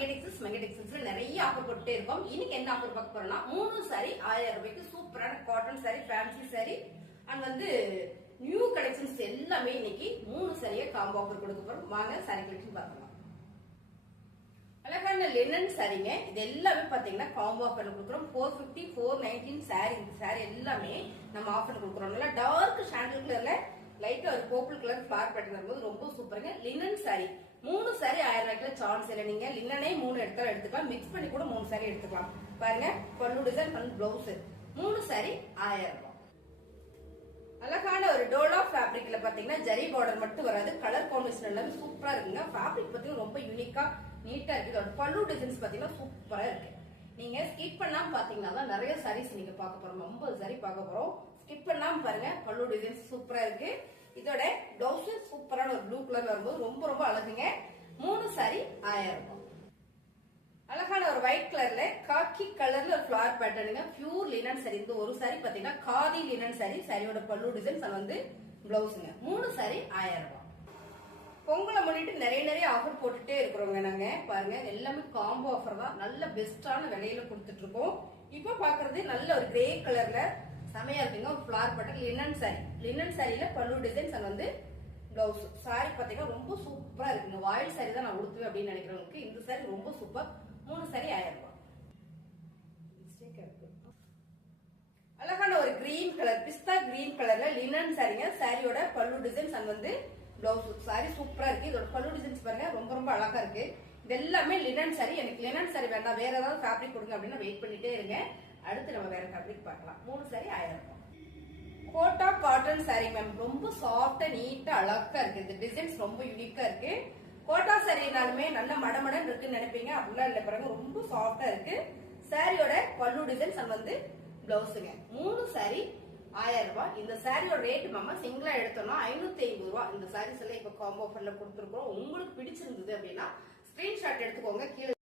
மெகடெக்ஸஸ்ல நிறைய ஆஃபர் போட்டுட்டே இருக்கோம். இன்னைக்கு என்ன ஆஃபர் பார்க்க போறோம்னா 3 சாரி 1000 ரூபாய்க்கு சூப்பரான cotton sorry, fancy sorry and new collections எல்லாமே இன்னைக்கு 3 சாரியை காம்போ ஆஃபர் கொடுக்க போறோம். வாங்க சாரி கலெக்ஷன் பார்க்கலாம். அழகான லினன் சாரிங்க. இது எல்லாமே பாத்தீங்கன்னா காம்போ ஆஃபர்ல கொடுக்குறோம். 450 419 சாரி. இந்த சாரி எல்லாமே நம்ம ஆஃபர்ல கொடுக்குறோம். நல்லா டார்க் சாண்டல் கலர்ல லைட்டா ஒரு பர்பிள் கலர் ஃபிளவர் பேட்டர்ன் வரும்போது ரொம்ப சூப்பருங்க. லினன் சாரி 3 சாரி 1000 ரூபாய்க்குல சான்ஸ் இல்லை. நீங்க லினனே 3 எடுத்துக்கலாம், மிக்ஸ் பண்ணி கூட 3 சாரி எடுத்துக்கலாம். பாருங்க பல்லு டிசைன் அண்ட் பிளவுஸ் 3 சாரி 1000 ரூபாய். அழகான ஒரு டோலா ஃபேப்ரிக்ல பாத்தீங்கன்னா ஜரி பார்டர் மட்டும் வராது, கலர் காம்பினேஷன் எல்லாமே சூப்பரா இருக்குங்க. ஃபேப்ரிக் பாத்தீங்கன்னா ரொம்ப யூனிக்கா நீட்டா இருக்கு. இதோட பல்லு டிசைன்ஸ் பாத்தீங்கன்னா சூப்பரா இருக்கு. நீங்க ஸ்கிப் பண்ணாம பாத்தீங்கன்னா தான் நிறைய சாரீஸ் நீங்க பார்க்க போறோம். 50 சாரி பார்க்க போறோம். ஸ்கிப் பண்ணாம பாருங்க, பல்லு டிசைன்ஸ் சூப்பரா இருக்கு. இதோட பிளவுஸ் சூப்பரான ஒரு ப்ளூ கலர்ல வரும்போது ரொம்ப ரொம்ப அழகுங்க. 3 சாரி 1000 ரூபாய். அழகான ஒரு ஒயிட் கலர்ல காக்கி கலர்ல ஒரு ஃபிளவர் பேட்டர்னுங்க. Pure linen sari. இந்த ஒரு சாரி பாத்தீங்கன்னா காதி லினன் சாரி. சாரியோட பல்லு டிசைன்ஸ் பிளவுஸ்ங்க. 3 சாரி 1000 ரூபாய். பொங்கலை முன்னிட்டு நிறைய ஆஃபர் போட்டுட்டே இருக்கிறோங்க. நாங்க பாருங்க எல்லாமே காம்போ ஆஃபர் தான். நல்ல பெஸ்டான விலையில கொடுத்துட்டு இருக்கோம். இப்ப பாக்குறது நல்ல ஒரு கிரே கலர்ல செமையா இருக்குங்க. ஒரு flower pattern linen sari. Linen சாரியில பல்லு டிசைன்ஸ் பிளவுஸ். சாரி பாத்தீங்கன்னா ரொம்ப சூப்பரா இருக்குங்க. வாயில் சாரி தான் நான் உடுத்துவேன் அப்படின்னு நினைக்கிறவங்களுக்கு இந்த சாரி ரொம்ப சூப்பர். 3 சாரி 1000 ரூபாய். அழகான ஒரு கிரீன் கலர், பிஸ்தா கிரீன் கலர்ல லினன் சாரிங்க. சாரியோட பல்லு டிசைன்ஸ் பிளவுஸ். சாரி சூப்பரா இருக்கு. இதோட பல்லு டிசைன்ஸ் பாருங்க ரொம்ப ரொம்ப அழகா இருக்கு. இது எல்லாமே லினன் சாரி. எனக்கு லினன் சாரி வேண்டாம், வேற ஏதாவது ஃபேப்ரிக் கொடுங்க அப்படின்னு வெயிட் பண்ணிட்டே இருங்க. அடுத்து நம்ம வேற ஃபேப்ரிக் பார்க்கலாம். 3 சாரி 1000 ரூபாய். Kota cotton sari ma'am. ரொம்ப சாஃப்டா நீட்டா அழகா இருக்கு. இந்த டிசைன்ஸ் ரொம்ப யூனிக்கா இருக்கு. கோட்டா சாரினாலுமே நல்ல மடமடன் இருக்குன்னு நினைப்பீங்க. அப்படிலாம் இல்ல பாருங்க, ரொம்ப சாஃப்டா இருக்கு. சாரியோட பல்லு டிசைன்ஸ் பிளவுஸுங்க. 3 சாரி 1000 ரூபாய். இந்த சாரியோட ரேட் நம்ம சிங்கிளா எடுத்தோம்னா 550 ரூபாய். இந்த சாரீஸ் எல்லாம் இப்ப காம்போ ஆஃபர்ல கொடுத்துருக்கோம். உங்களுக்கு பிடிச்சிருந்தது அப்படின்னா ஸ்கிரீன்ஷாட் எடுத்துக்கோங்க. கீழே